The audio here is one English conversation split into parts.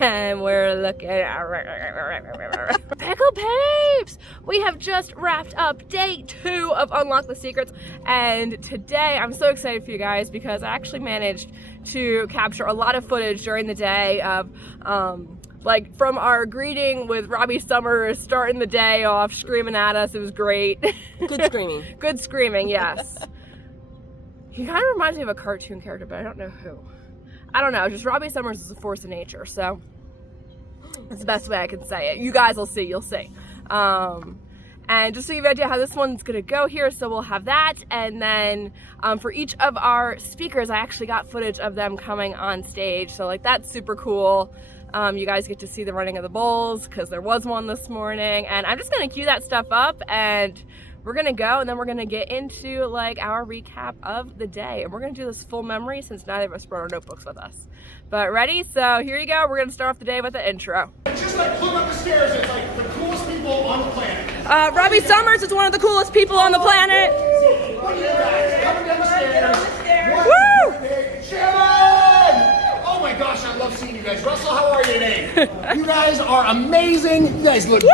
And we're looking at Pickle Peeps! We have just wrapped up day 2 of Unlock the Secrets, and today I'm so excited for you guys because I actually managed to capture a lot of footage during the day of like from our greeting with Robbie Summers starting the day off screaming at us. It was great. Good screaming. Good screaming, yes. He kind of reminds me of a cartoon character, but I don't know who. I don't know, just Robbie Summers is a force of nature, so that's the best way I can say it. You guys will see, you'll see. And just so you have an idea how this one's gonna go here, so we'll have that, and then for each of our speakers, I actually got footage of them coming on stage, so like that's super cool. You guys get to see the running of the bowls, because there was one this morning, and I'm just gonna cue that stuff up, and we're gonna go, and then we're gonna get into like our recap of the day, and we're gonna do this full memory since neither of us brought our notebooks with us. But ready? So here you go. We're gonna start off the day with the intro. Just like look up the stairs, it's like the coolest people on the planet. Robbie Summers is one of the coolest people on the planet. Look at you guys coming down the stairs. Woo! Sharon! Oh my gosh, I love seeing you guys. Russell, how are you today? You guys are amazing. You guys look good.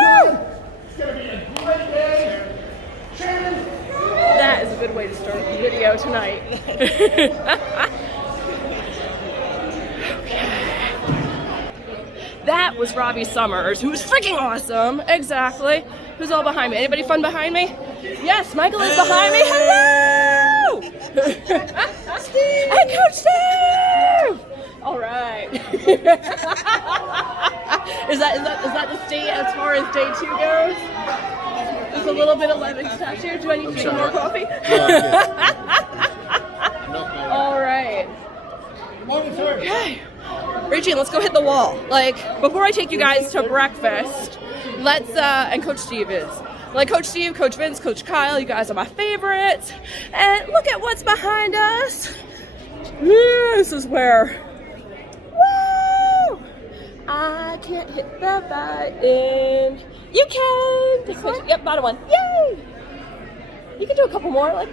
It's gonna be a great day. Sharon! That is a good way to start the video tonight. That was Robbie Summers, who's freaking awesome. Exactly. Who's all behind me? Anybody fun behind me? Yes, Michael is behind me. Hello! Steve! Hey, Coach Steve! All right. Is that the state as far as day 2 goes? There's a little bit of lemon statue. Do I need to get more coffee? All right. Okay. Reggie, let's go hit the wall. Like, before I take you guys to breakfast, let's, and Coach Steve is. Like, Coach Steve, Coach Vince, Coach Kyle, you guys are my favorites. And look at what's behind us. This is where, woo! I can't hit the button. You can! Yep, bottom one. Yay! You can do a couple more, like.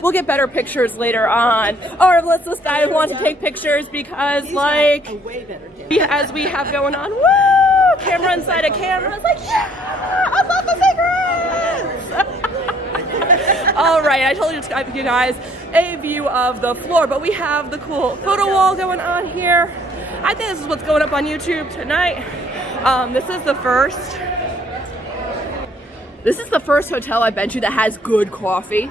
We'll get better pictures later on. Or let's decide I want to take pictures because, like, as we have going on, woo! Camera inside a camera. It's like, yeah! I love the secrets! All right, I told you to give you guys a view of the floor, but we have the cool photo wall going on here. I think this is what's going up on YouTube tonight. This is the first hotel I've been to that has good coffee.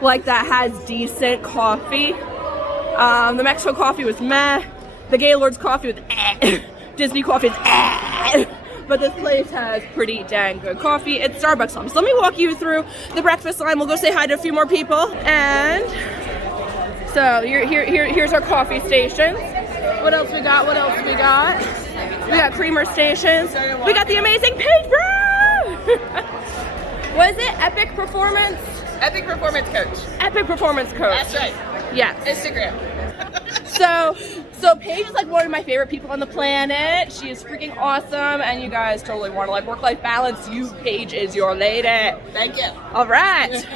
Like, that has decent coffee. The Mexico coffee was meh. The Gaylord's coffee was eh. Disney coffee is eh. But this place has pretty dang good coffee. It's Starbucks. So let me walk you through the breakfast line. We'll go say hi to a few more people. And so here's our coffee stations. What else we got? We got creamer stations. We got the amazing Paige Brown! Was it Epic Performance? Epic Performance Coach. Epic Performance Coach. That's right. Yes. Instagram. So Paige is like one of my favorite people on the planet. She is freaking awesome, and you guys totally want to like work-life balance. Paige is your lady. Thank you. All right.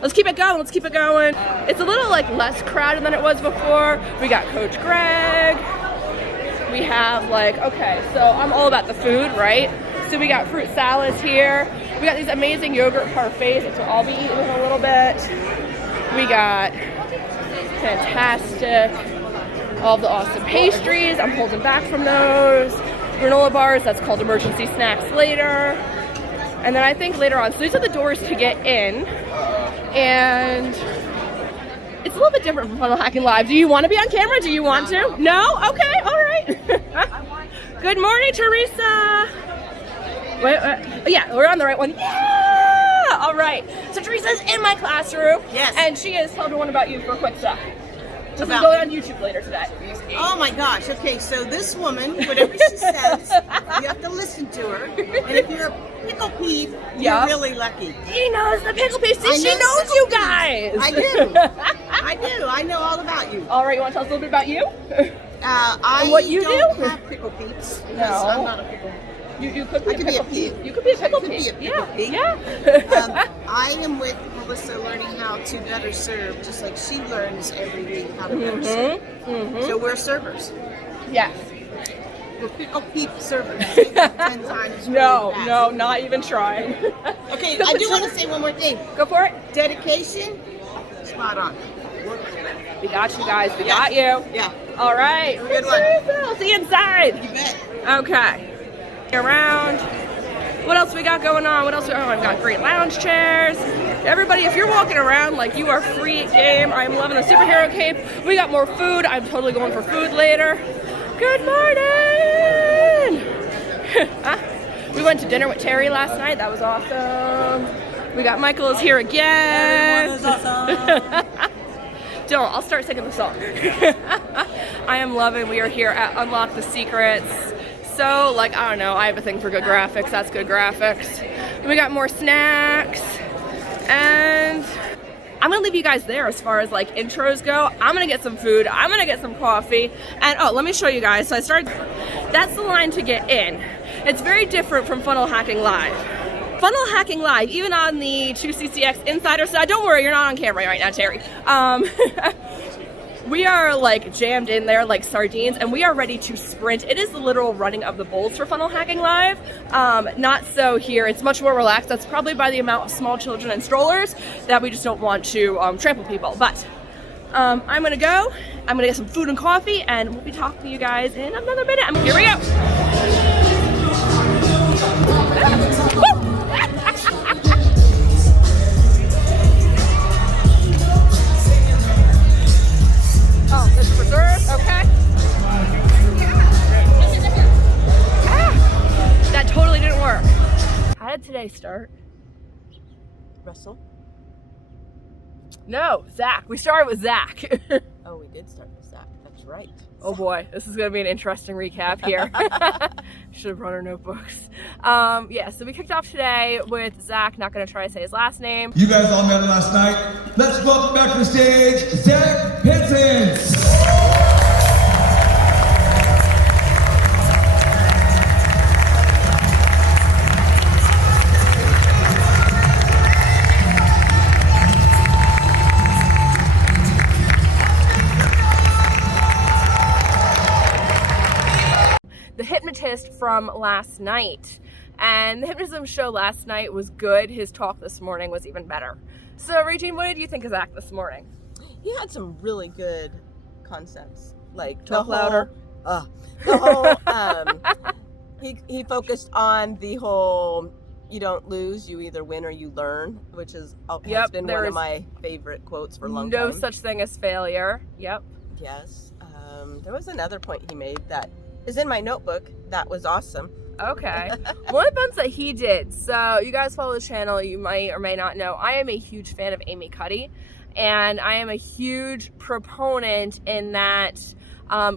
Let's keep it going. It's a little like less crowded than it was before. We got Coach Greg. We have like, okay, so I'm all about the food, right? So we got fruit salads here. We got these amazing yogurt parfaits, which I'll be eating in a little bit. We got fantastic, all the awesome pastries. I'm holding back from those. Granola bars, that's called emergency snacks later. And then I think later on, so these are the doors to get in. And it's a little bit different from Funnel Hacking Live. Do you want to be on camera? Do you want to? No? Okay, all right. Good morning, Teresa. Wait, yeah, we're on the right one. Yeah! All right. So Teresa's in my classroom. Yes. And she is, tell everyone about you for a quick sec. This is About going on YouTube later today. Oh my gosh. Okay, so this woman, whatever she says, you have to listen to her. And if you're a pickle peep, Yeah. you're really lucky. He knows the pickle piece. I She know knows the you pickle guys. I do. I know all about you. All right, you want to tell us a little bit about you? I what you don't do? have pickle peeps. Because No. I'm not a pickle. You could be a pickle peep. You could be a pickle peep. I could be a pickle peep. Yeah. I am with of us are learning how to better serve, just like she learns every week how to better serve. So we're servers. Yes. We're pickle peep servers. Say that 10 times No, really fast. no, not even trying. Okay, I do want to say one more thing. Go for it. Dedication, spot on. We got you guys. We got you. Yeah. All right. Good one. I'll see you inside. You bet. Okay. Around. What else we got going on? What else? Oh, I've got great lounge chairs. Everybody, if you're walking around like you are free game, I'm loving the superhero cape. We got more food. I'm totally going for food later. Good morning. We went to dinner with Terry last night. That was awesome. We got Michael is here again. Everyone is awesome. Don't. I'll start singing the song. I am loving. We are here at Unlock the Secrets. So, like, I don't know. I have a thing for good graphics. That's good graphics. We got more snacks. And I'm going to leave you guys there as far as, like, intros go. I'm going to get some food. I'm going to get some coffee. And, oh, let me show you guys. So I started. That's the line to get in. It's very different from Funnel Hacking Live. Funnel Hacking Live, even on the 2CCX Insider side, don't worry, you're not on camera right now, Terry. We are like jammed in there like sardines, and we are ready to sprint. It is the literal running of the bulls for Funnel Hacking Live. Not so here. It's much more relaxed. That's probably by the amount of small children and strollers that we just don't want to trample people. But I'm gonna go. I'm gonna get some food and coffee, and we'll be talking to you guys in another minute. Here we go. Oh, this is reserved, okay. That totally didn't work. How did today start? Russell? No, Zach. We started with Zach. Oh, we did start with Zach. That's right. Oh boy, this is gonna be an interesting recap here. Should have brought our notebooks. Yeah, so we kicked off today with Zach. Not gonna try to say his last name. You guys all met last night. Let's welcome back to the stage, Zach Pincince. The hypnotist from last night. And the hypnotism show last night was good. His talk this morning was even better. So, Regine, what did you think of Zach this morning? He had some really good concepts. Like Talk louder. He focused on the whole you don't lose, you either win or you learn, which has been one of my favorite quotes for a long time. No such thing as failure. Yep. Yes. There was another point he made that is in my notebook that was awesome. Okay. One of the ones that he did, so you guys follow the channel, you might or may not know, I am a huge fan of Amy Cuddy, and I am a huge proponent in that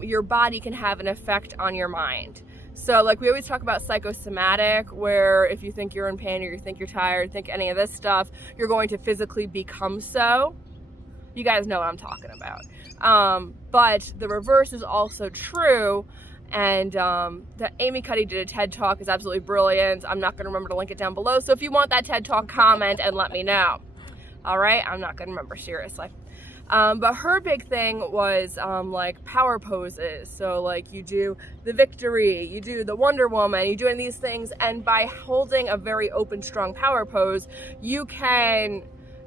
your body can have an effect on your mind. So like we always talk about psychosomatic, where if you think you're in pain or you think you're tired, think any of this stuff, you're going to physically become so. You guys know what I'm talking about. But the reverse is also true. And that Amy Cuddy did a TED Talk is absolutely brilliant. I'm not going to remember to link it down below. So if you want that TED Talk, comment and let me know. All right? I'm not going to remember, seriously. But her big thing was like power poses. So like you do the victory, you do the Wonder Woman, you doing these things. And by holding a very open, strong power pose, you can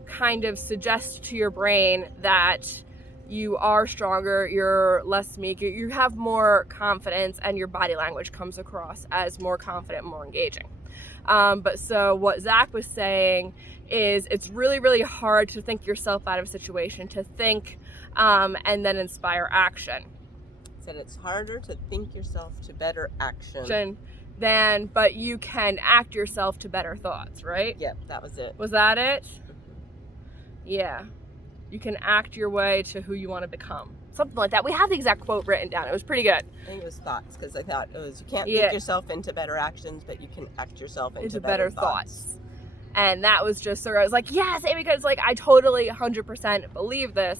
kind of suggest to your brain that you are stronger, you're less meek, you have more confidence, and your body language comes across as more confident, more engaging. But so what Zach was saying is it's really, really hard to think yourself out of a situation, to think and then inspire action. Said it's harder to think yourself to better action. But you can act yourself to better thoughts, right? Yep, that was it. Was that it? Yeah. You can act your way to who you want to become. Something like that. We have the exact quote written down. It was pretty good. I think it was thoughts, because I thought it was you can't think yourself into better actions, but you can act yourself into better thoughts. And that was just sort of, I was like, yes, Amy, because like I totally 100% believe this.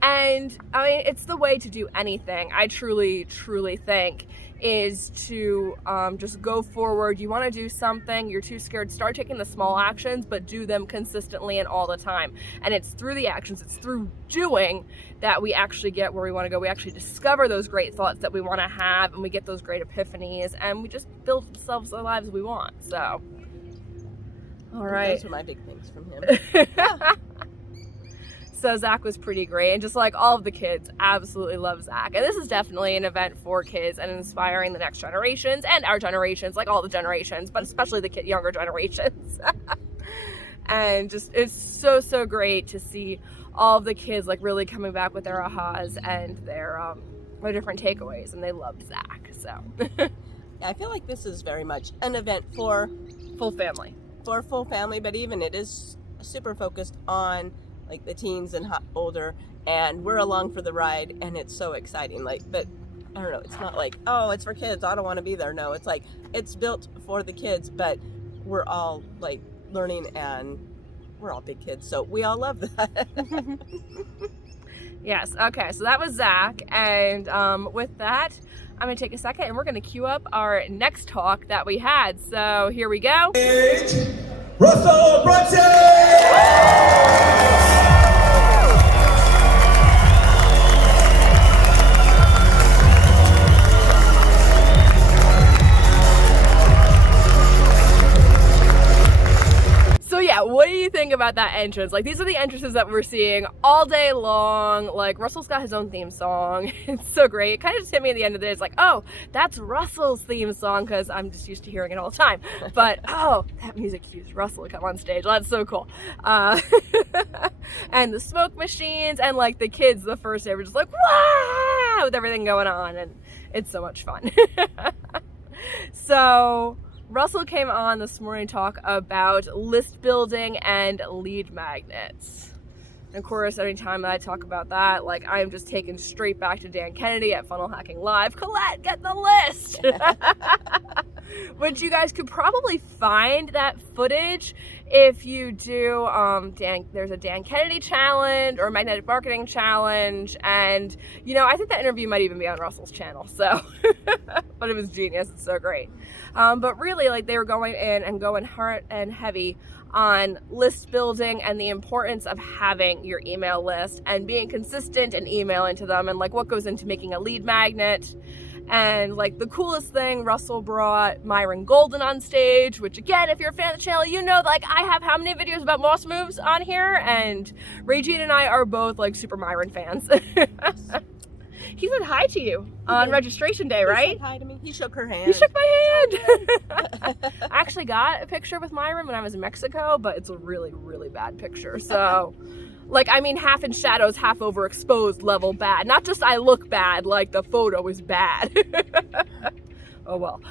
And I mean, it's the way to do anything. I truly, truly think is to just go forward. You want to do something, you're too scared, start taking the small actions, but do them consistently and all the time. And it's through the actions, it's through doing that we actually get where we want to go. We actually discover those great thoughts that we want to have, and we get those great epiphanies, and we just build ourselves the lives we want. So, all right. Those are my big things from him. So Zach was pretty great, and just like all of the kids absolutely love Zach. And this is definitely an event for kids and inspiring the next generations and our generations, like all the generations, but especially the younger generations. And just, it's so, so great to see all of the kids like really coming back with their ahas and their different takeaways, and they loved Zach. So yeah, I feel like this is very much an event for full family. For full family, but even it is super focused on like the teens and older, and we're along for the ride, and it's so exciting. Like, but I don't know, it's not like, oh, it's for kids, I don't want to be there. No, it's like it's built for the kids, but we're all like learning, and we're all big kids, so we all love that. Yes. Okay, so that was Zach, and with that, I'm gonna take a second and we're gonna queue up our next talk that we had. So here we go. Russell Brunson! So yeah, what do you think about that entrance? Like, these are the entrances that we're seeing all day long. Like, Russell's got his own theme song. It's so great. It kind of just hit me at the end of the day. It's like, oh, that's Russell's theme song, because I'm just used to hearing it all the time. But, oh, that music cues Russell to come on stage. Well, that's so cool. And the smoke machines, and like the kids the first day were just like, wow, with everything going on. And it's so much fun. So Russell came on this morning to talk about list building and lead magnets. And of course, anytime that I talk about that, like, I'm just taken straight back to Dan Kennedy at Funnel Hacking Live. Colette, get the list! Which you guys could probably find that footage if you do, there's a Dan Kennedy challenge or a magnetic marketing challenge. And, you know, I think that interview might even be on Russell's channel, so. But it was genius, it's so great. But really, like, they were going in and going hard and heavy on list building and the importance of having your email list and being consistent and emailing to them, and like what goes into making a lead magnet. And like the coolest thing, Russell brought Myron Golden on stage, which again, if you're a fan of the channel, you know, like, I have how many videos about moss moves on here, and Regine and I are both like super Myron fans. He said hi to you on registration day, right? He said hi to me. He shook her hand. He shook my hand. I actually got a picture with Myron when I was in Mexico, but it's a really, really bad picture. So, like, I mean, half in shadows, half overexposed level bad. Not just I look bad, like the photo is bad. Oh well.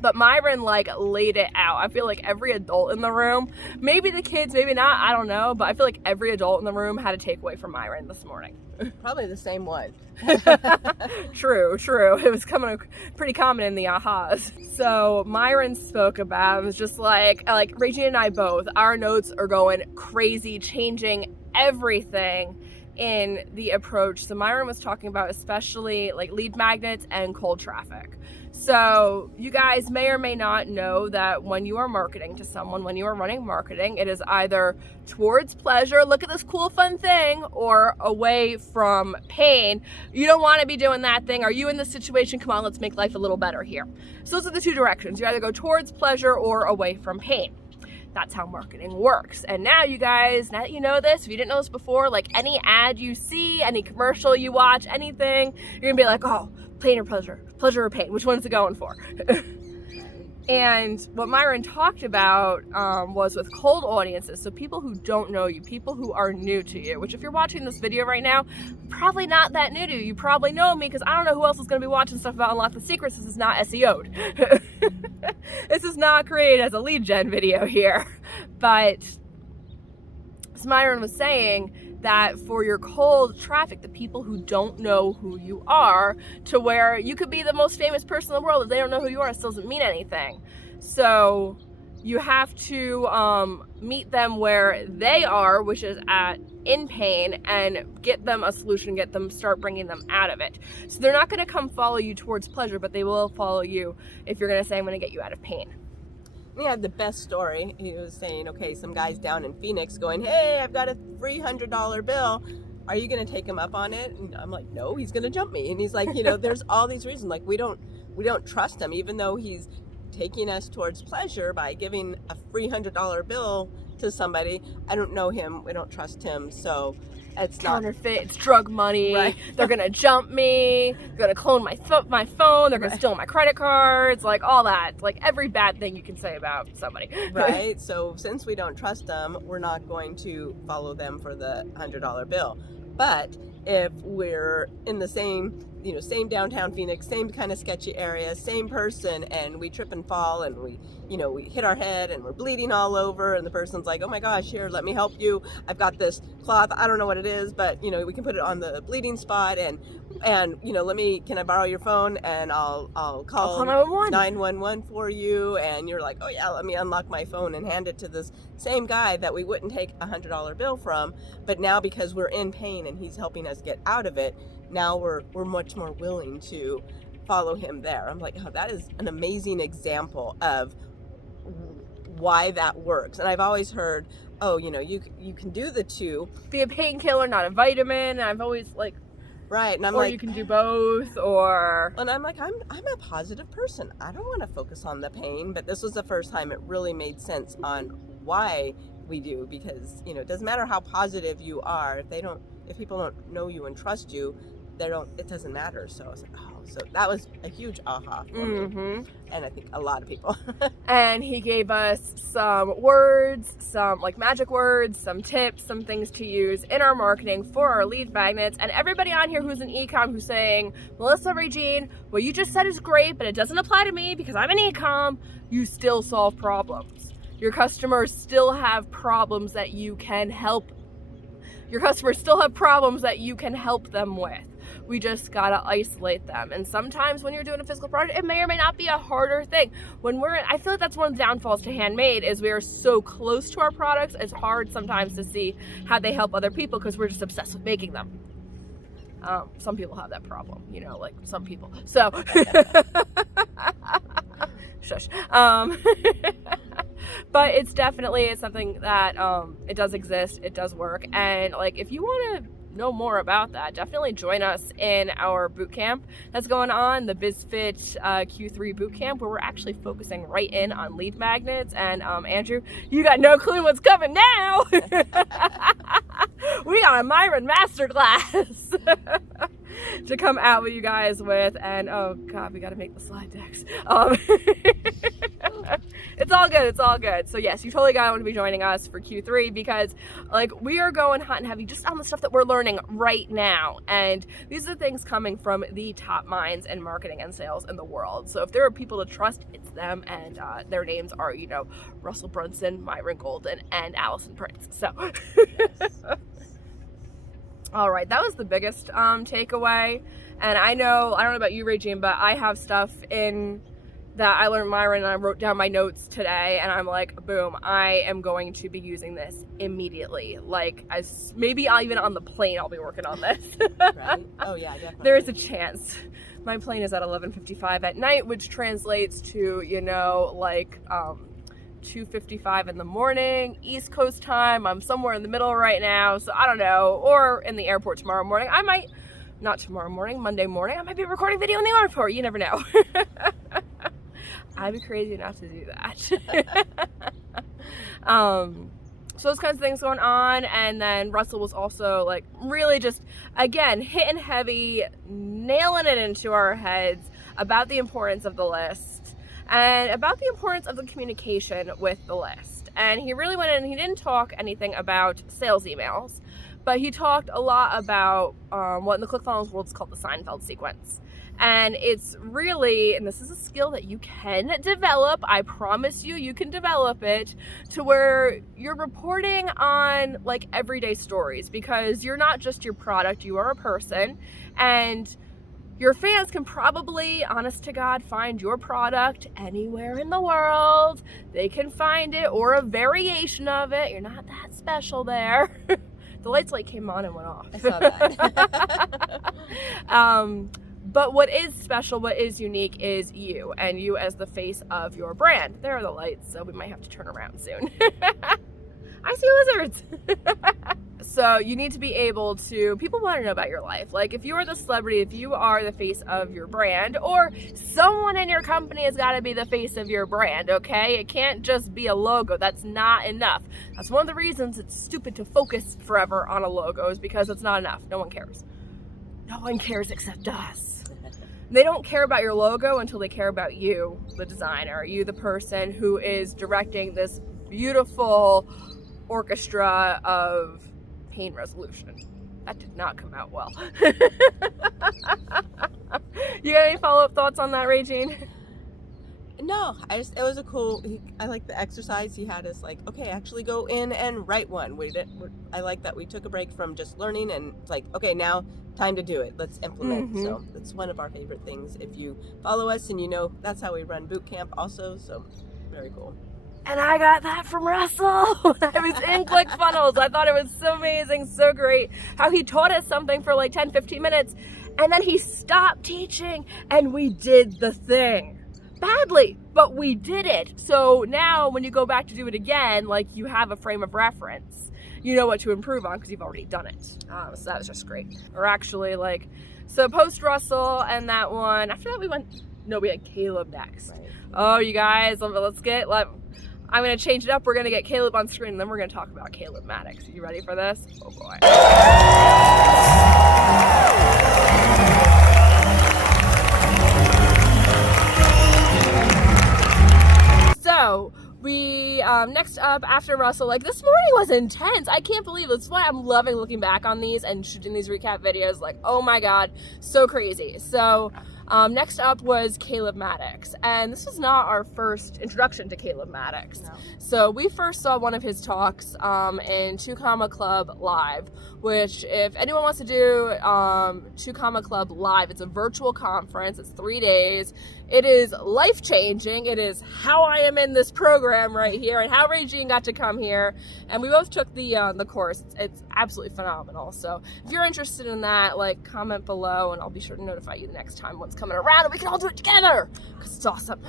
But Myron, like, laid it out. I feel like every adult in the room, maybe the kids, maybe not, I don't know, but I feel like every adult in the room had a takeaway from Myron this morning. Probably the same one. True. It was pretty common in the ahas. So Myron spoke about, it was just like Regine and I both, our notes are going crazy, changing everything in the approach. So Myron was talking about especially like lead magnets and cold traffic. So you guys may or may not know that when you are marketing to someone, when you are running marketing, it is either towards pleasure, look at this cool fun thing, or away from pain. You don't want to be doing that thing. Are you in this situation? Come on, let's make life a little better here. So those are the two directions. You either go towards pleasure or away from pain. That's how marketing works. And now you guys, now that you know this, if you didn't know this before, like any ad you see, any commercial you watch, anything, you're gonna be like, oh, pain or pleasure or pain, which one's it going for? And what Myron talked about was with cold audiences, so people who don't know you, people who are new to you, which if you're watching this video right now, probably not that new to you. You probably know me because I don't know who else is going to be watching stuff about Unlock the Secrets. This is not SEO'd. This is not created as a lead gen video here. But as Myron was saying, that for your cold traffic, the people who don't know who you are, to where you could be the most famous person in the world, if they don't know who you are, it still doesn't mean anything. So You have to meet them where they are, which is in pain, and get them a solution, start bringing them out of it. So they're not going to come follow you towards pleasure, but they will follow you if you're going to say, I'm going to get you out of pain. He had the best story. He was saying, okay, some guy's down in Phoenix going, hey, I've got a $300 bill. Are you going to take him up on it? And I'm like, no, he's going to jump me. And he's like, there's all these reasons. Like, we don't trust him, even though he's taking us towards pleasure by giving a $300 bill to somebody. I don't know him. We don't trust him. So it's counterfeit. It's drug money. Right. They're gonna jump me. They're gonna clone my phone. They're gonna steal my credit cards. Like all that. Like every bad thing you can say about somebody. Right. So since we don't trust them, we're not going to follow them for the $100 bill. But if we're in the same downtown Phoenix, same kind of sketchy area, same person, and we trip and fall, and we hit our head and we're bleeding all over, and the person's like, oh my gosh, here, let me help you. I've got this cloth. I don't know what it is, but we can put it on the bleeding spot, and can I borrow your phone, and I'll call 911 for you, and you're like, oh yeah, let me unlock my phone and hand it to this same guy that we wouldn't take a $100 bill from, but now because we're in pain and he's helping us get out of it, now we're much more willing to follow him there. I'm like, oh, that is an amazing example of why that works. And I've always heard, oh, you can do the two. Be a painkiller, not a vitamin. And I've always like, right. And I'm or like, you can do both, or. And I'm like, I'm a positive person. I don't want to focus on the pain. But this was the first time it really made sense on why we do, because it doesn't matter how positive you are, if people don't know you and trust you, it doesn't matter. So I was like, oh, so that was a huge aha for me. And I think a lot of people. And he gave us some words, some like magic words, some tips, some things to use in our marketing for our lead magnets. And everybody on here who's in e-com who's saying, Melissa, Regine, what you just said is great, but it doesn't apply to me because I'm in e-com, you still solve problems. Your customers still have problems that you can help. Your customers still have problems that you can help them with. We just gotta isolate them. And sometimes when you're doing a physical project, it may or may not be a harder thing. I feel like that's one of the downfalls to Handmade is we are so close to our products. It's hard sometimes to see how they help other people because we're just obsessed with making them. Some people have that problem, like some people. So, shush. But it's something that it does exist. It does work. And like, if you want to know more about that, definitely join us in our boot camp that's going on, the BizFit Q3 boot camp, where we're actually focusing right in on lead magnets. And Andrew, you got no clue what's coming now. We got a Myron masterclass to come out with you guys with, and oh god, we got to make the slide decks. It's all good. So yes, you totally gotta want to be joining us for Q3 because like we are going hot and heavy just on the stuff that we're learning right now, and these are things coming from the top minds in marketing and sales in the world. So if there are people to trust, it's them, and their names are Russell Brunson, Myron Golden, and Allison Prince. So all right, that was the biggest takeaway. And I don't know about you, Regine, but I have stuff in that I learned Myron, and I wrote down my notes today, and I'm like, boom, I am going to be using this immediately. Like, maybe even on the plane I'll be working on this. Right? Oh yeah, definitely. There is a chance. My plane is at 11:55 at night, which translates to, 2:55 in the morning, East Coast time. I'm somewhere in the middle right now, so I don't know. Or in the airport tomorrow morning. Not tomorrow morning, Monday morning, I might be recording video in the airport. You never know. I'd be crazy enough to do that. So those kinds of things going on. And then Russell was also like really just, again, hitting heavy, nailing it into our heads about the importance of the list and about the importance of the communication with the list. And he really went in and he didn't talk anything about sales emails, but he talked a lot about what in the ClickFunnels world is called the Seinfeld sequence. And it's really, and this is a skill that you can develop, I promise you can develop it, to where you're reporting on like everyday stories, because you're not just your product, you are a person. And Your fans can probably, honest to God, find your product anywhere in the world. They can find it, or a variation of it. You're not that special there. The lights came on and went off. I saw that. But what is special, what is unique is you, and you as the face of your brand. There are the lights, so we might have to turn around soon. I see lizards. So you need to be able to, people want to know about your life. Like if you are the celebrity, if you are the face of your brand, or someone in your company has got to be the face of your brand, okay? It can't just be a logo. That's not enough. That's one of the reasons it's stupid to focus forever on a logo, is because it's not enough. No one cares. No one cares except us. They don't care about your logo until they care about you, the designer, you, the person who is directing this beautiful orchestra of pain resolution. That did not come out well. You got any follow-up thoughts on that, Regine? No, it was a cool, I like the exercise he had us okay, actually go in and write one. I like that we took a break from just learning, and it's okay, now time to do it. Let's implement. So it's one of our favorite things. If you follow us, and that's how we run boot camp also, so very cool. And I got that from Russell when I was in ClickFunnels. I thought it was so amazing, so great how he taught us something for 10, 15 minutes, and then he stopped teaching and we did the thing. Badly, but we did it. So now when you go back to do it again, you have a frame of reference. You know what to improve on because you've already done it. So that was just great. Or actually so post Russell and that one, after that we had Caleb next. Right. Oh, you guys, I'm going to change it up. We're going to get Caleb on screen, and then we're going to talk about Caleb Maddix. Are you ready for this? Oh, boy. So, we, next up after Russell, this morning was intense. I can't believe it. That's why I'm loving looking back on these and shooting these recap videos. Oh my God, so crazy. So, next up was Caleb Maddix, and this was not our first introduction to Caleb Maddix. No. So we first saw one of his talks in 2 Comma Club Live, which if anyone wants to do 2 Comma Club Live, it's a virtual conference. It's 3 days. It is life-changing. It is how I am in this program right here, and how Regine got to come here, and we both took the course. It's absolutely phenomenal. So if you're interested in that, comment below, and I'll be sure to notify you the next time once coming around, and we can all do it together because it's awesome.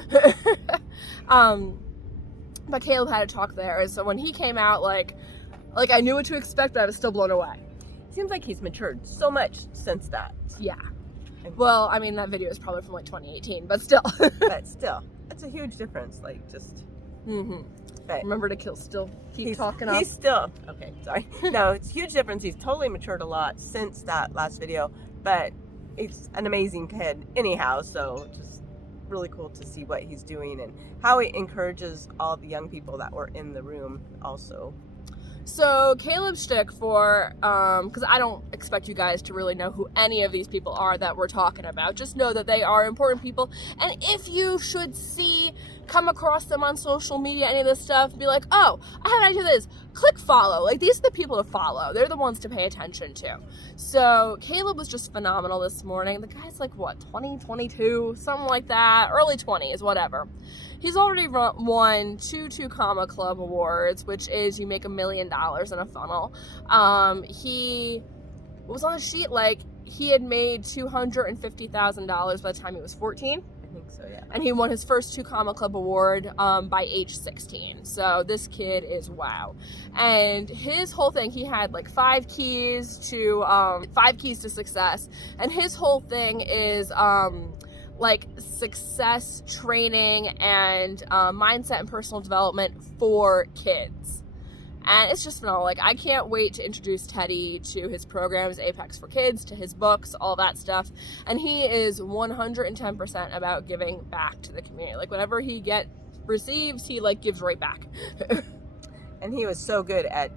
But Caleb had a talk there, so when he came out, I knew what to expect, but I was still blown away. Seems like he's matured so much since that. Yeah. Well, I mean, that video is probably from 2018, but still. But still, it's a huge difference. But remember to keep talking up. He's still, okay, sorry. No, it's a huge difference. He's totally matured a lot since that last video, but he's an amazing kid anyhow, so just really cool to see what he's doing and how he encourages all the young people that were in the room also. So Caleb's shtick for, because I don't expect you guys to really know who any of these people are that we're talking about. Just know that they are important people. And if you should come across them on social media, any of this stuff, be like, oh, I have an idea of this. Click follow. These are the people to follow. They're the ones to pay attention to. So Caleb was just phenomenal this morning. The guy's 20, 22, something like that. Early 20s, whatever. He's already won 2 Comma Club awards, which is you make $1 million in a funnel. He was on a sheet he had made $250,000 by the time he was 14. I think so, yeah. And he won his first 2 Comma Club award by age 16. So this kid is wow. And his whole thing, he had 5 keys to success. And his whole thing is success training and mindset and personal development for kids. And it's just phenomenal. I can't wait to introduce Teddy to his programs, Apex for Kids, to his books, all that stuff. And he is 110% about giving back to the community. Whatever he receives, he gives right back. And he was so good at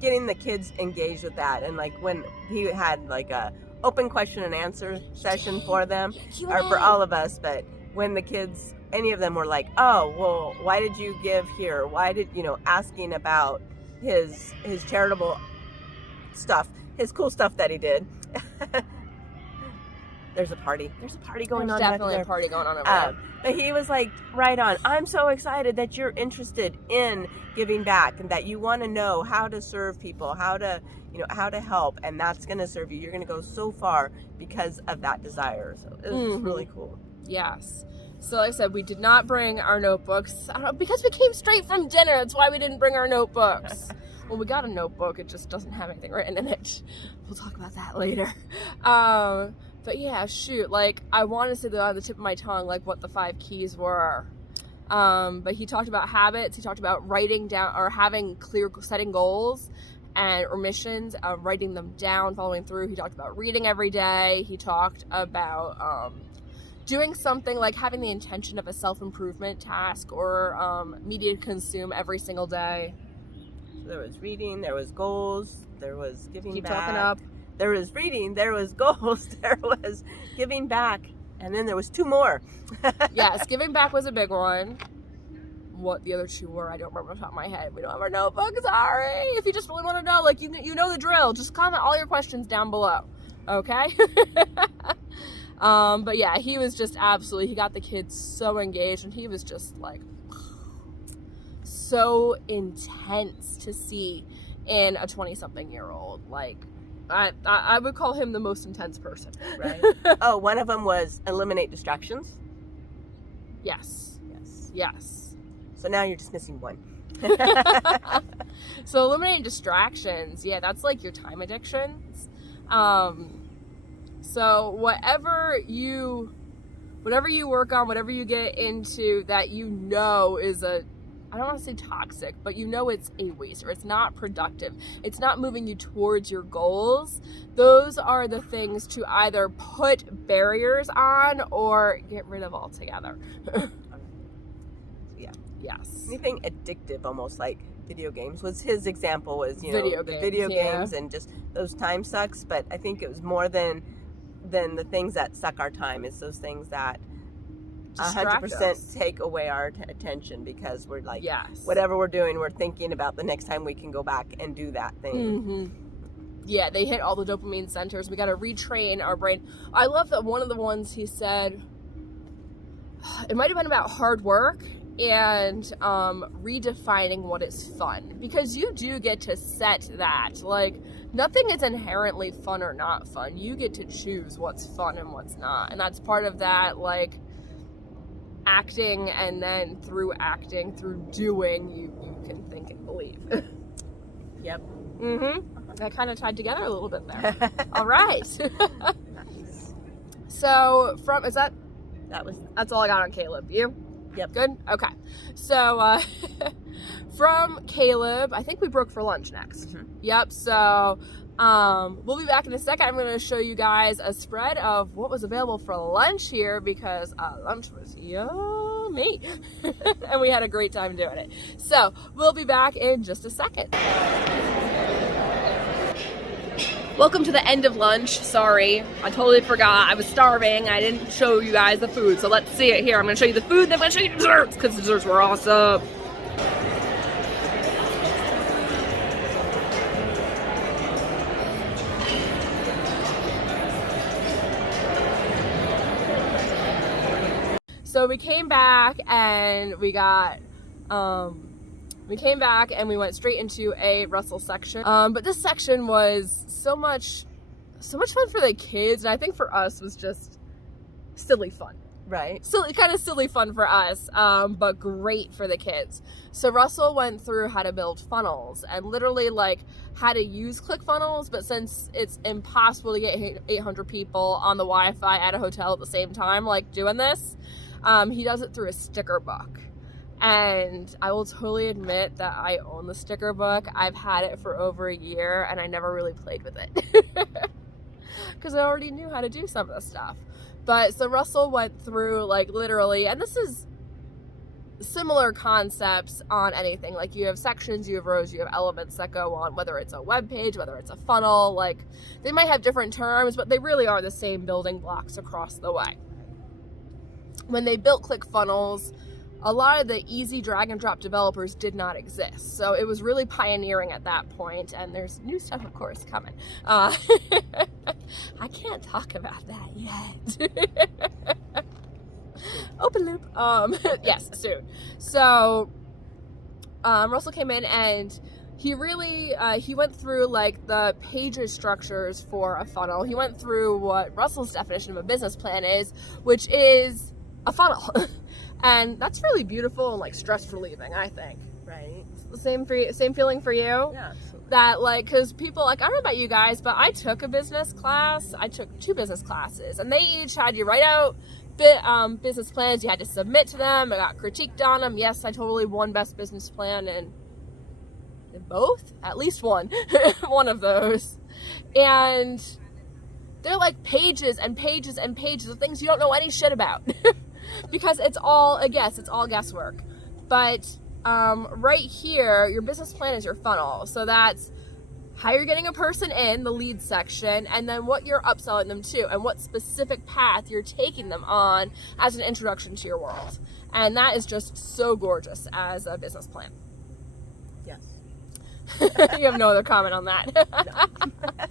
getting the kids engaged with that. And when he had a open question and answer session for them, or for all of us, but when the kids, any of them were oh, well, why did you give here? Why did, asking about his charitable stuff, his cool stuff that he did. there's a party. There's a party going There's on. definitely back a there. party going on over there. But he was like, right on. I'm so excited that you're interested in giving back and that you want to know how to serve people, how to help, and that's going to serve you. You're going to go so far because of that desire. So it was really cool. Yes. So like I said, we did not bring our notebooks. I don't know, because we came straight from dinner. That's why we didn't bring our notebooks. Well, we got a notebook. It just doesn't have anything written in it. We'll talk about that later. But yeah, shoot. Like, I wanted to say that on the tip of my tongue, like, what the 5 keys were. But he talked about habits. He talked about writing down or having setting goals or missions, writing them down, following through. He talked about reading every day. He talked about doing something like having the intention of a self-improvement task or media to consume every single day. So there was reading, there was goals, there was giving Keep back. talking up. There was reading, there was goals, there was giving back, and then there was 2 more. Yes, giving back was a big one. What the other 2 were, I don't remember off the top of my head. We don't have our notebook, sorry. If you just really want to know, like, you know the drill. Just comment all your questions down below, okay? But yeah, he was just absolutely, he got the kids so engaged, and he was just like so intense to see in a 20-something-year-old. Like, I would call him the most intense person. Right. Oh, one of them was eliminate distractions. Yes. Yes. Yes. So now you're just missing 1. So eliminating distractions, yeah, that's like your time addictions. So whatever you work on, whatever you get into that you know is I don't want to say toxic, but you know it's a waste or it's not productive. It's not moving you towards your goals. Those are the things to either put barriers on or get rid of altogether. Yeah. Yes. Anything addictive, almost like video games, was his example. Was the Video games and just those time sucks. But I think it was more than the things that suck our time. It's those things that 100% take away our attention, because we're like, yes, whatever we're doing, we're thinking about the next time we can go back and do that thing. Yeah, they hit all the dopamine centers. We got to retrain our brain. I love that one of the ones he said, it might have been about hard work and redefining what is fun, because you do get to set that. Like, nothing is inherently fun or not fun. You get to choose what's fun and what's not, and that's part of that, like, acting, and then through acting, through doing, you can think and believe. Yep. That kind of tied together a little bit there. All right. Nice. So that's all I got on Caleb. You? Yep. Good? Okay. So from Caleb, I think we broke for lunch next. Yep. So we'll be back in a second. I'm going to show you guys a spread of what was available for lunch here, because lunch was yummy. And we had a great time doing it. So we'll be back in just a second. Welcome to the end of lunch. Sorry, I totally forgot. I was starving. I didn't show you guys the food. So let's see it here. I'm going to show you the food, then I'm going to show you the desserts, because the desserts were awesome. So we came back and we went straight into a Russell section. But this section was so much fun for the kids, and I think for us was just silly fun. Right. Silly, kind of silly fun for us, but great for the kids. So Russell went through how to build funnels and literally like how to use ClickFunnels, but since it's impossible to get 800 people on the Wi-Fi at a hotel at the same time, like doing this, he does it through a sticker book. And I will totally admit that I own the sticker book. I've had it for over a year and I never really played with it because I already knew how to do some of the stuff. But so Russell went through like literally, and this is similar concepts on anything. Like you have sections, you have rows, you have elements that go on, whether it's a web page, whether it's a funnel, like they might have different terms, but they really are the same building blocks across the way. When they built ClickFunnels, a lot of the easy drag and drop developers did not exist. So it was really pioneering at that point, and there's new stuff, of course, coming. I can't talk about that yet. Open loop. Yes, soon. So Russell came in and he really, he went through like the pages structures for a funnel. He went through what Russell's definition of a business plan is, which is a funnel. And that's really beautiful and like stress relieving, I think. Right. The same for you, same feeling for you? Yeah, absolutely. That like, cause people like, I don't know about you guys, but I took a business class. I took 2 business classes and they each had you write out business plans. You had to submit to them. I got critiqued on them. Yes, I totally won best business plan in both, at least one, one of those. And they're like pages and pages and pages of things you don't know any shit about. Because it's all a guess, it's all guesswork. But right here, your business plan is your funnel. So that's how you're getting a person in, the lead section, and then what you're upselling them to, and what specific path you're taking them on as an introduction to your world. And that is just so gorgeous as a business plan. Yes. You have no other comment on that.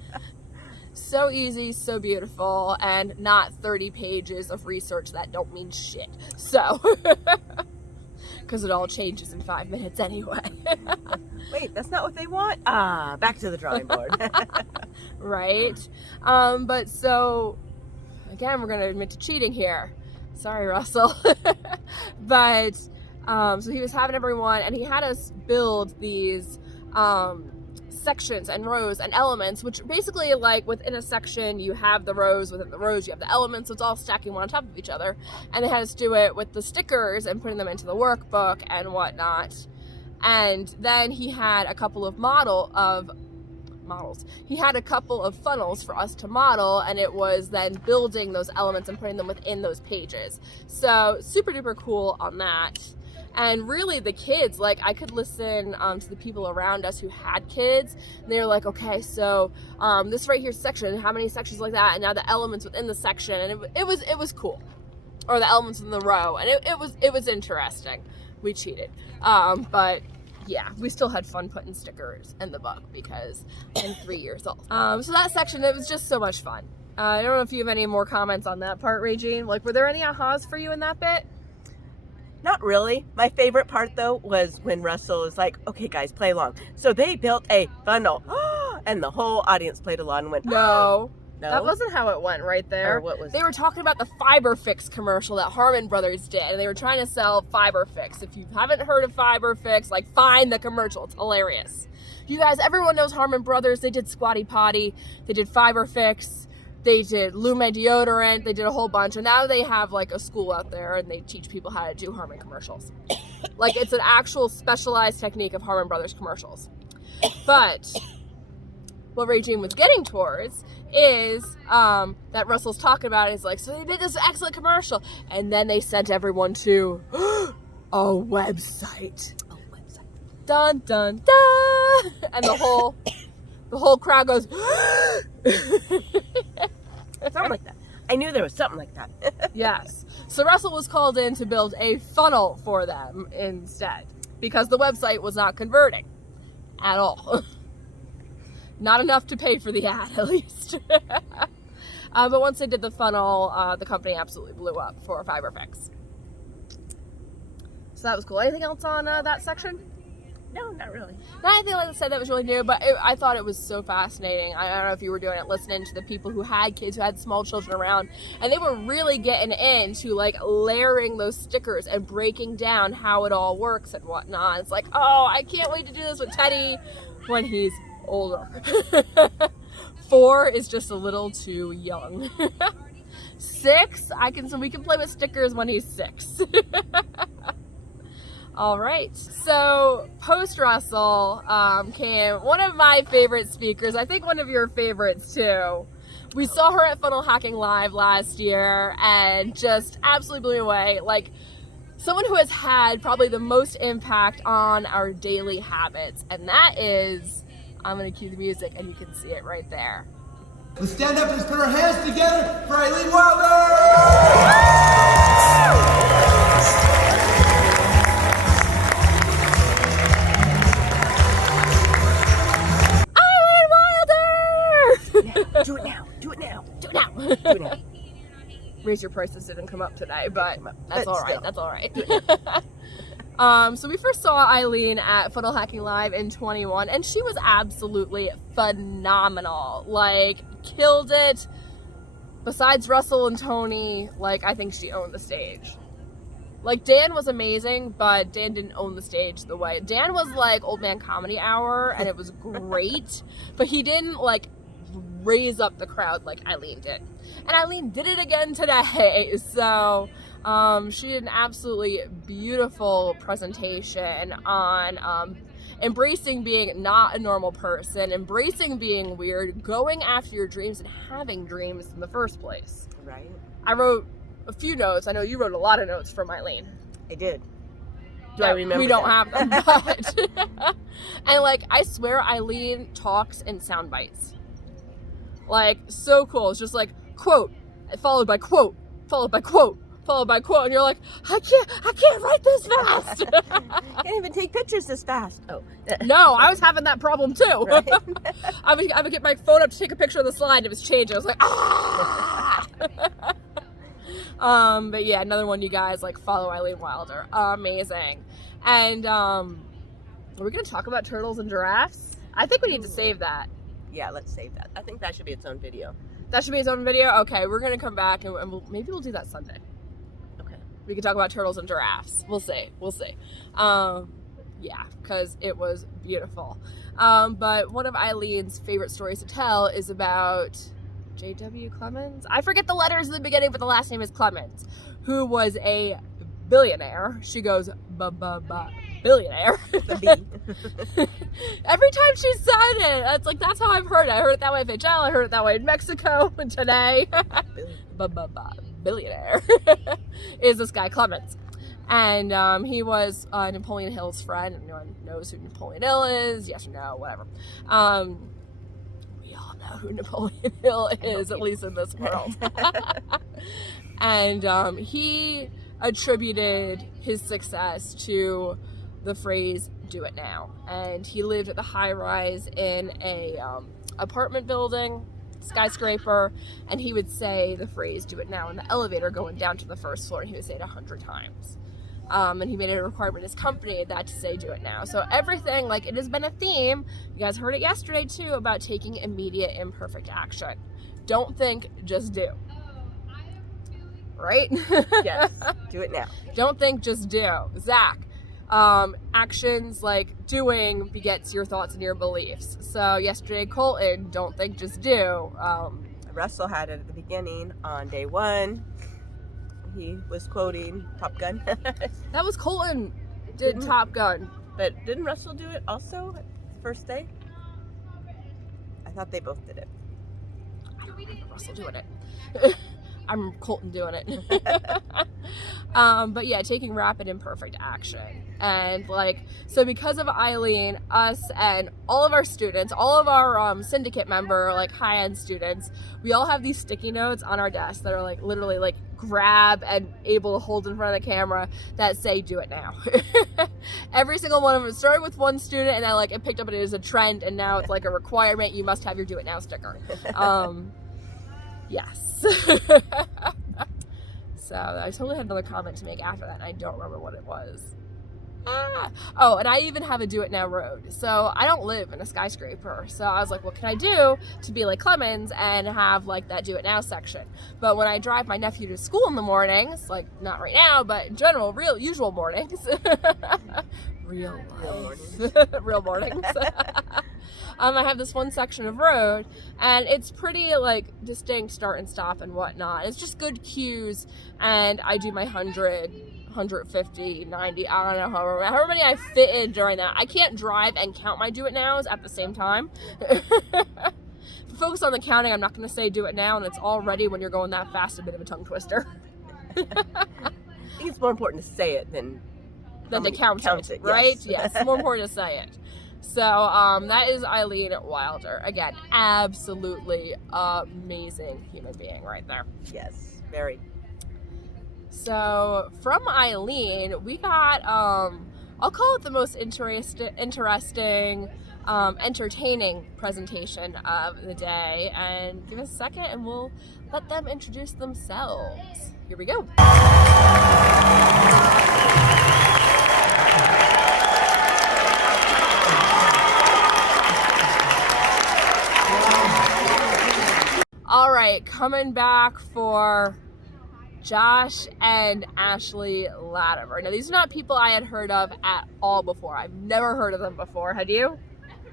So easy, so beautiful, and not 30 pages of research that don't mean shit. So, because it all changes in 5 minutes anyway. Wait, that's not what they want? Ah, back to the drawing board. Right? But so, again, we're going to admit to cheating here. Sorry, Russell. But, so he was having everyone, and he had us build these sections and rows and elements, which basically, like, within a section you have the rows, within the rows you have the elements, so it's all stacking one on top of each other. And they had us do it with the stickers and putting them into the workbook and whatnot. And then he had a couple of he had a couple of funnels for us to model, and it was then building those elements and putting them within those pages. So super duper cool on that. And really the kids, like, I could listen to the people around us who had kids, and they were like, okay, so this right here section, how many sections like that, and now the elements within the section, and it was cool. Or the elements in the row, and it was interesting. We cheated. But yeah, we still had fun putting stickers in the book because I'm 3 years old. So that section, it was just so much fun. I don't know if you have any more comments on that part, Regine. Like, were there any ahas for you in that bit? Not really. My favorite part, though, was when Russell is like, okay, guys, play along. So they built a funnel. And the whole audience played along and went, no. No? That wasn't how it went right there. Or what was They were talking about the Fiber Fix commercial that Harmon Brothers did, and they were trying to sell Fiber Fix. If you haven't heard of Fiber Fix, like, find the commercial. It's hilarious. You guys, everyone knows Harmon Brothers. They did Squatty Potty. They did Fiber Fix. They did Lume deodorant. They did a whole bunch. And now they have, like, a school out there, and they teach people how to do Harmon commercials. Like, it's an actual specialized technique of Harmon Brothers commercials. But what Regine was getting towards is that Russell's talking about is like, so they did this excellent commercial, and then they sent everyone to a website. Dun dun dun, and the whole crowd goes. Something like that. I knew there was something like that. Yes. So Russell was called in to build a funnel for them instead, because the website was not converting at all. Not enough to pay for the ad, at least. But once they did the funnel, the company absolutely blew up for Fiber Fix. So that was cool. Anything else on that section? No, not really. Not anything like I said that was really new, but I thought it was so fascinating. I don't know if you were doing it, listening to the people who had kids, who had small children around, and they were really getting into, like, layering those stickers and breaking down how it all works and whatnot. It's like, oh, I can't wait to do this with Teddy when he's older. 4 is just a little too young. 6, we can play with stickers when he's 6. All right, so post Russell came one of my favorite speakers, I think one of your favorites too. We saw her at Funnel Hacking Live last year and just absolutely blew me away. Like, someone who has had probably the most impact on our daily habits, and that is, I'm gonna cue the music and you can see it right there. Let's stand up and let's put our hands together for Eileen Wilder! Do it now. Do it now. Do it now. Do it now. Raise your prices didn't come up today, but that's But all right. still. That's all right. So we first saw Eileen at Funnel Hacking Live in 21, and she was absolutely phenomenal. Like, killed it. Besides Russell and Tony, like, I think she owned the stage. Like, Dan was amazing, but Dan didn't own the stage the way. Dan was like Old Man Comedy Hour, and it was great, but he didn't, like, raise up the crowd like Eileen did. And Eileen did it again today, so she did an absolutely beautiful presentation on embracing being not a normal person, embracing being weird, going after your dreams, and having dreams in the first place. Right. I wrote a few notes. I know you wrote a lot of notes from Eileen. I did. Do I remember? We don't them? have them, but and like, I swear Eileen talks in sound bites. Like, so cool. It's just like quote followed by quote followed by quote followed by quote, and you're like, I can't write this fast. Can't even take pictures this fast. Oh. No, I was having that problem too. Right. I would get my phone up to take a picture of the slide, and it was changing. I was like, ah. But yeah, another one, you guys, like, follow Eileen Wilder. Amazing. And are we gonna talk about turtles and giraffes? I think we need to save that. Yeah, let's save that. I think that should be its own video. That should be its own video. Okay, we're gonna come back and maybe we'll do that Sunday. Okay. We can talk about turtles and giraffes. We'll see. Yeah, because it was beautiful. But one of Eileen's favorite stories to tell is about J.W. Clemens. I forget the letters in the beginning, but the last name is Clemens, who was a billionaire. She goes, billionaire. The B. Every time she said it, that's how I've heard it. I heard it that way in Vail. I heard it that way in Mexico. And today, billionaire is this guy Clemens. And he was Napoleon Hill's friend. Everyone knows who Napoleon Hill is. Yes or no, whatever. We all know who Napoleon Hill is, at least in this world. And he attributed his success to the phrase, do it now. And he lived at the high rise in a apartment building, skyscraper, and he would say the phrase, do it now, in the elevator going down to the first floor, and he would say it 100 times. And he made it a requirement in his company that to say do it now. So everything, like, it has been a theme. You guys heard it yesterday too, about taking immediate imperfect action. Don't think, just do. Right? Yes. Do it now. Don't think, just do. Zach, actions like doing begets your thoughts and your beliefs. So yesterday, Colton, don't think, just do. Russell had it at the beginning on day 1. He was quoting Top Gun. That was Colton did Top Gun. But didn't Russell do it also the first day? I thought they both did it. I don't remember Russell doing it. I'm Colton doing it. But yeah, taking rapid imperfect action. And like, so because of Eileen, us and all of our students, all of our syndicate member, like high-end students, we all have these sticky notes on our desk that are like literally like grab and able to hold in front of the camera that say do it now. Every single one of them, starting with one student, and then like it picked up, and it is a trend, and now it's like a requirement. You must have your do it now sticker. Yes. So I totally had another comment to make after that, and I don't remember what it was. Oh, and I even have a do it now road. So I don't live in a skyscraper. So I was like, what can I do to be like Clemens and have like that do it now section? But when I drive my nephew to school in the mornings, like not right now, but in general, usual mornings. real mornings. Real mornings. I have this one section of road, and it's pretty like distinct start and stop and whatnot. It's just good cues, and I do my 100, 150, 90, I don't know, however many I fit in during that. I can't drive and count my do it nows at the same time. Focus on the counting. I'm not going to say do it now, and it's already, when you're going that fast, a bit of a tongue twister. I think it's more important to say it than to count it, right? Yes, it's more important to say it. So that is Eileen Wilder. Again, absolutely amazing human being right there. Yes, very. So from Eileen, we got, I'll call it the most interesting entertaining presentation of the day. And give us a second and we'll let them introduce themselves. Here we go. All right, coming back for Josh and Ashlee Latimer. Now, these are not people I had heard of at all before. I've never heard of them before. Had you?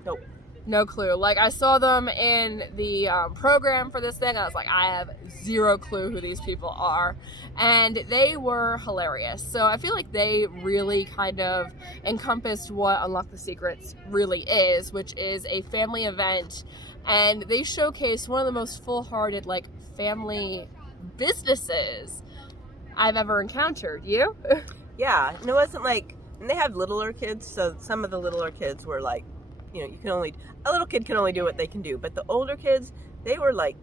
Nope. No clue. Like, I saw them in the program for this thing, and I was like, I have zero clue who these people are. And they were hilarious. So I feel like they really kind of encompassed what Unlock the Secrets really is, which is a family event. And they showcased one of the most full-hearted, like, family businesses I've ever encountered. You? Yeah, and it wasn't like, and they have littler kids, so some of the littler kids were like, you know, a little kid can only do what they can do, but the older kids, they were like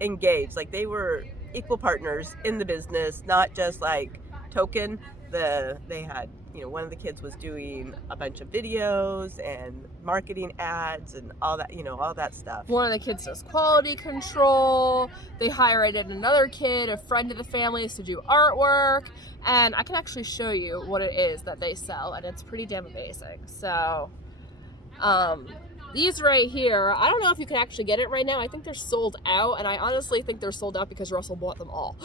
engaged, like they were equal partners in the business, not just like token. They had, you know, one of the kids was doing a bunch of videos and marketing ads and all that, you know, all that stuff. One of the kids does quality control. They hired another kid, a friend of the family, to do artwork. And I can actually show you what it is that they sell, and it's pretty damn amazing. So, these right here, I don't know if you can actually get it right now. I think they're sold out, and I honestly think they're sold out because Russell bought them all.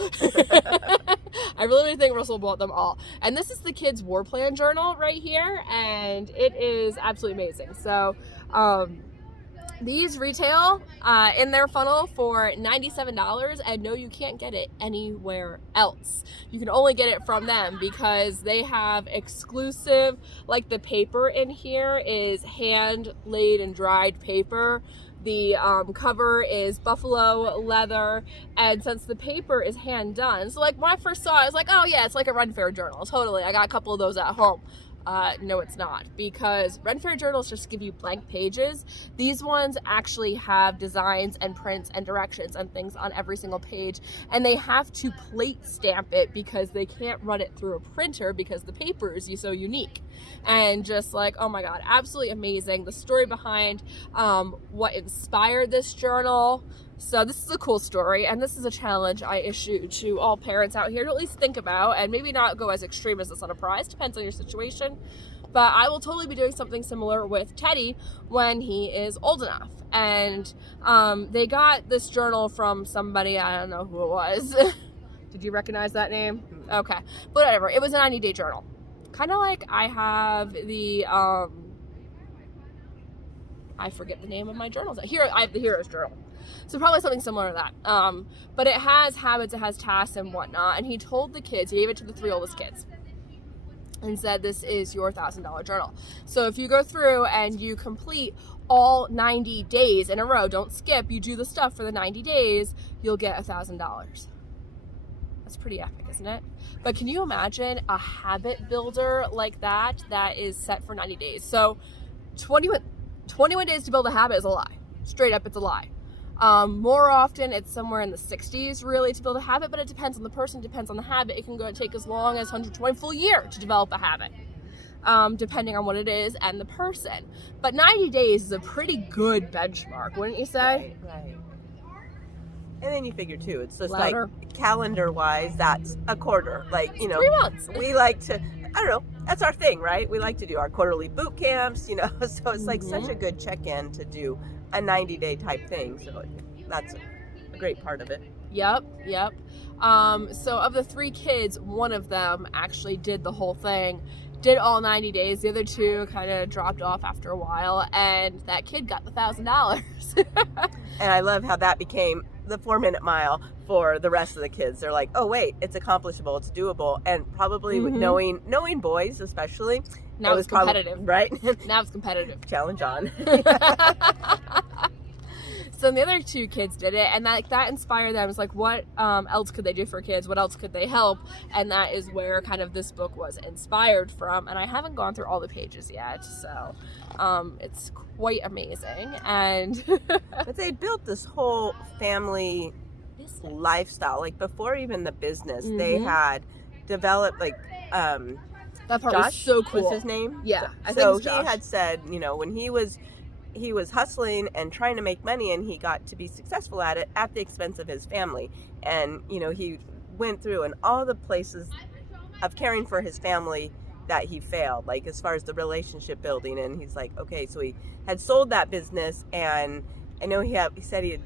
I really think Russell bought them all. And this is the kids' war plan journal right here, and it is absolutely amazing. So, these retail in their funnel for $97, and no, you can't get it anywhere else. You can only get it from them because they have exclusive, like the paper in here is hand laid and dried paper. The cover is buffalo leather, and since the paper is hand done, so like when I first saw it, I was like, oh yeah, it's like a Ren Fair journal. Totally, I got a couple of those at home. No, it's not, because Ren Fair journals just give you blank pages. These ones actually have designs and prints and directions and things on every single page, and they have to plate stamp it because they can't run it through a printer because the paper is so unique. And just like, oh my god, absolutely amazing. The story behind what inspired this journal. So this is a cool story, and this is a challenge I issue to all parents out here to at least think about, and maybe not go as extreme as this on a prize, depends on your situation. But I will totally be doing something similar with Teddy when he is old enough. And they got this journal from somebody, I don't know who it was. Did you recognize that name? Okay, but whatever, it was a 90-day journal. Kind of like I have the, I forget the name of my journals. Here, I have the Heroes Journal. So probably something similar to that. But it has habits, it has tasks and whatnot. And he told the kids, he gave it to the 3 oldest kids, and said, this is your $1,000 journal. So if you go through and you complete all 90 days in a row, don't skip, you do the stuff for the 90 days, you'll get $1,000. That's pretty epic, isn't it? But can you imagine a habit builder like that is set for 90 days? So 21 days to build a habit is a lie. Straight up, it's a lie. More often, it's somewhere in the 60s really to build a habit, but it depends on the person, depends on the habit. It can take as long as 120 full year to develop a habit, depending on what it is and the person. But 90 days is a pretty good benchmark, wouldn't you say? Right. And then you figure too, it's just Louder. like calendar-wise, that's a quarter. Like, you know, 3 months. We like to, I don't know, that's our thing, right? We like to do our quarterly boot camps, you know, so it's like such a good check-in to do a 90-day type thing. So that's a great part of it. Yep. So of the 3 kids, one of them actually did the whole thing, did all 90 days. The other 2 kind of dropped off after a while, and that kid got the $1,000. And I love how that became the 4-minute mile for the rest of the kids. They're like, oh wait, it's accomplishable, it's doable. And probably with knowing boys especially, now it's competitive. Right? Now it's competitive. Challenge on. So the other 2 kids did it, and that inspired them. It's like, what else could they do for kids? What else could they help? And that is where kind of this book was inspired from. And I haven't gone through all the pages yet, so it's quite amazing. And but they built this whole family lifestyle. Like before even the business, they had developed like that part Josh was so cool. was his name? Yeah, I so think it's Josh. He had said, you know, when he was he was hustling and trying to make money, and he got to be successful at it at the expense of his family. And, you know, he went through in all the places of caring for his family that he failed, like as far as the relationship building. And he's like, okay, so he had sold that business, and I know he said he had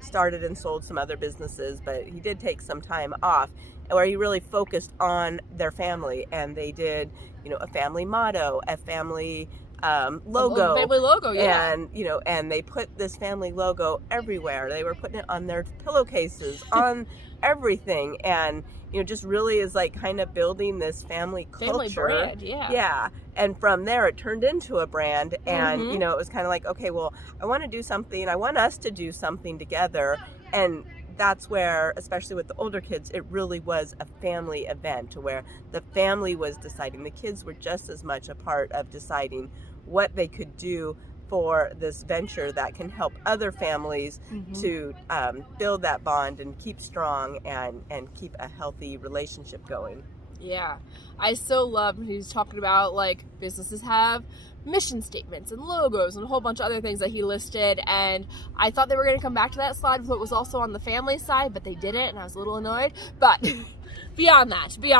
started and sold some other businesses, but he did take some time off where he really focused on their family. And they did, you know, a family motto, a family logo, family logo, yeah. And, you know, and they put this family logo everywhere. They were putting it on their pillowcases, on everything. And, you know, just really is like kind of building this family culture. Brand, yeah. Yeah. And from there it turned into a brand. And, you know, it was kind of like, okay, well, I want to do something. I want us to do something together. And that's where, especially with the older kids, it really was a family event where the family was deciding. The kids were just as much a part of deciding what they could do for this venture that can help other families to build that bond and keep strong and keep a healthy relationship going. Yeah, I so love when he's talking about like businesses have mission statements and logos and a whole bunch of other things that he listed, and I thought they were going to come back to that slide with what was also on the family side, but they didn't, and I was a little annoyed. But beyond that, we're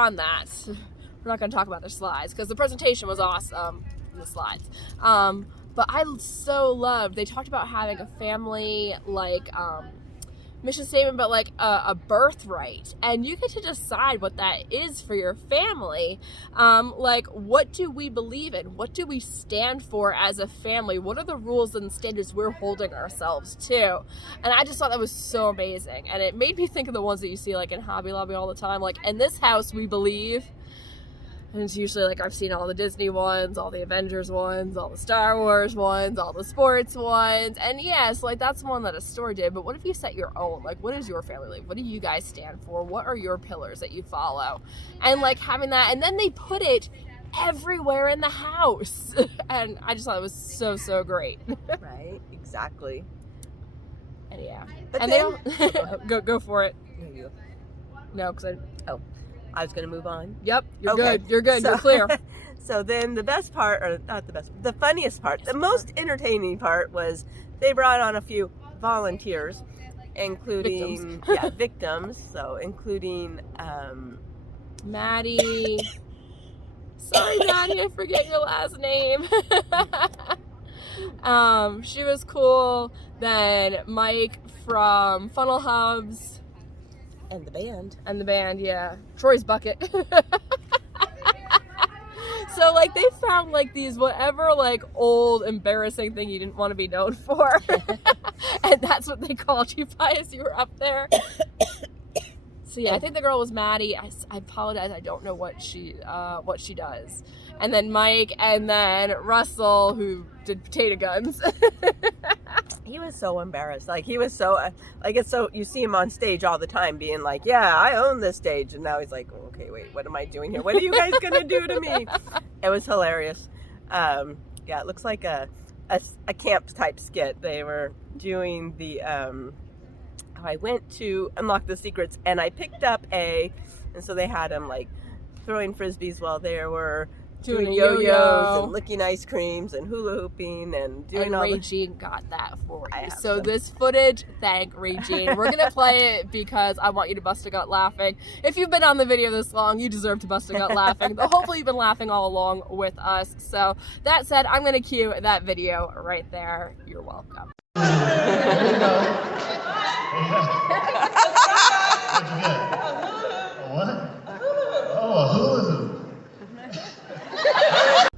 not going to talk about the slides because the presentation was awesome, the slides. But I so loved, they talked about having a family like mission statement, but like a birthright, and you get to decide what that is for your family. Like, what do we believe in? What do we stand for as a family? What are the rules and standards we're holding ourselves to? And I just thought that was so amazing, and it made me think of the ones that you see like in Hobby Lobby all the time, like, in this house we believe. And it's usually like, I've seen all the Disney ones, all the Avengers ones, all the Star Wars ones, all the sports ones. And yes, like, that's one that a store did. But what if you set your own? Like, what is your family like? What do you guys stand for? What are your pillars that you follow? And like having that, and then they put it everywhere in the house. And I just thought it was so, so great. Right, exactly. And yeah. But and then, they go for it. No, because I was going to move on. Yep, you're Okay. good. You're good. So- You're clear. So then the best part, or not the best, the funniest part, the most entertaining part was they brought on a few volunteers, including victims. So including Maddie. Sorry, Maddie, I forget your last name. She was cool. Then Mike from Funnel Hubs. and the band. Yeah. Troy's bucket. So, like, they found, like, these whatever, like, old, embarrassing thing you didn't want to be known for. And that's what they called you by as you were up there. So, yeah, I think the girl was Maddie. I apologize. I don't know what she does. And then Mike, and then Russell, who did potato guns. He was so embarrassed. Like, he was so, like, it's so, you see him on stage all the time being like, yeah, I own this stage. And now he's like, oh, okay, wait, what am I doing here? What are you guys going to do to me? It was hilarious. Yeah, it looks like a camp type skit. They were doing the, I went to unlock the secrets and I picked up and so they had him like throwing frisbees while they were doing yo-yos and licking ice creams and hula hooping and doing all Regine got that for you. Awesome. So this footage, thank Regine. We're gonna play it because I want you to bust a gut laughing. If you've been on the video this long, you deserve to bust a gut laughing. But hopefully you've been laughing all along with us. So that said, I'm gonna cue that video right there. You're welcome.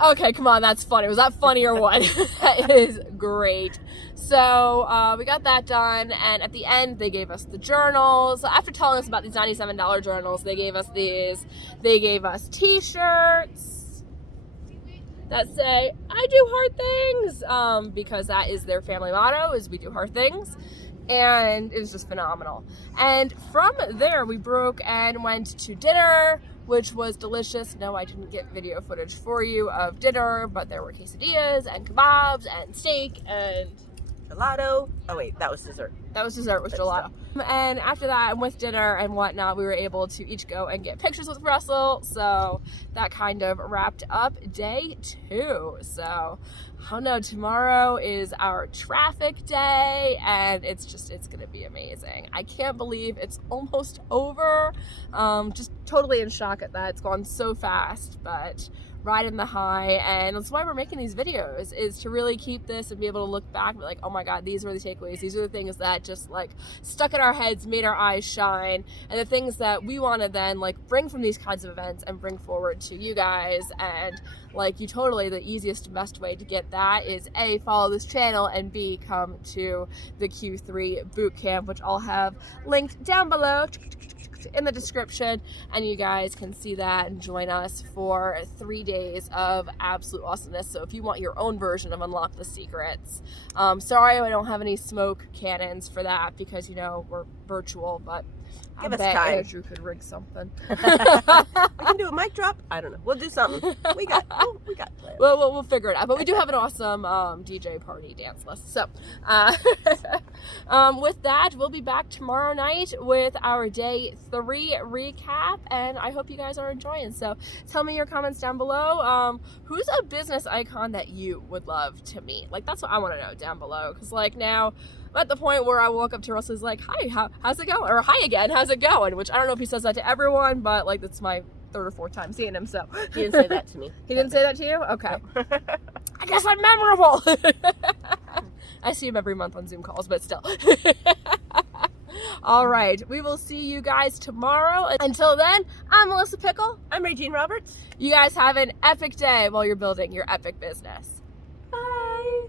Okay, come on, that's funny. Was that funny or what? That is great. So we got that done, and at the end they gave us the journals. After telling us about these $97 journals, they gave us these. They gave us t-shirts that say, I do hard things, because that is their family motto, is we do hard things. And it was just phenomenal. And from there we broke and went to dinner, which was delicious. No, I didn't get video footage for you of dinner, but there were quesadillas and kebabs and steak and gelato. Oh wait, that was dessert. That was dessert, was gelato. And after that, and with dinner and whatnot, we were able to each go and get pictures with Russell. So that kind of wrapped up day 2. So I don't know, tomorrow is our traffic day, and it's gonna be amazing. I can't believe it's almost over. Just totally in shock at that. It's gone so fast, but riding the high, and that's why we're making these videos, is to really keep this and be able to look back and be like, oh my god, these were the takeaways, these are the things that just like stuck in our heads, made our eyes shine, and the things that we want to then like bring from these kinds of events and bring forward to you guys. And like, you totally, the easiest and best way to get that is A, follow this channel, and B, come to the Q3 boot camp, which I'll have linked down below in the description, and you guys can see that and join us for 3 days of absolute awesomeness. So if you want your own version of Unlock the Secrets, sorry I don't have any smoke cannons for that, because you know we're virtual, but Give I us bet time. Andrew could rig something. We can do a mic drop. I don't know. We'll do something. We got plans. Well, we'll figure it out. But we do have an awesome DJ party dance list. So, with that, we'll be back tomorrow night with our day 3 recap, and I hope you guys are enjoying. So, tell me your comments down below. Who's a business icon that you would love to meet? Like, that's what I want to know down below. Because, like, now I'm at the point where I walk up to Russell's like, hi, how's it going? Or hi again, how's it going? Which I don't know if he says that to everyone, but like, that's my 3rd or 4th time seeing him, so. He didn't say that to me. He didn't say that to you? Okay. I guess I'm memorable. I see him every month on Zoom calls, but still. All right, we will see you guys tomorrow. Until then, I'm Melissa Pikul. I'm Regine Roberts. You guys have an epic day while you're building your epic business.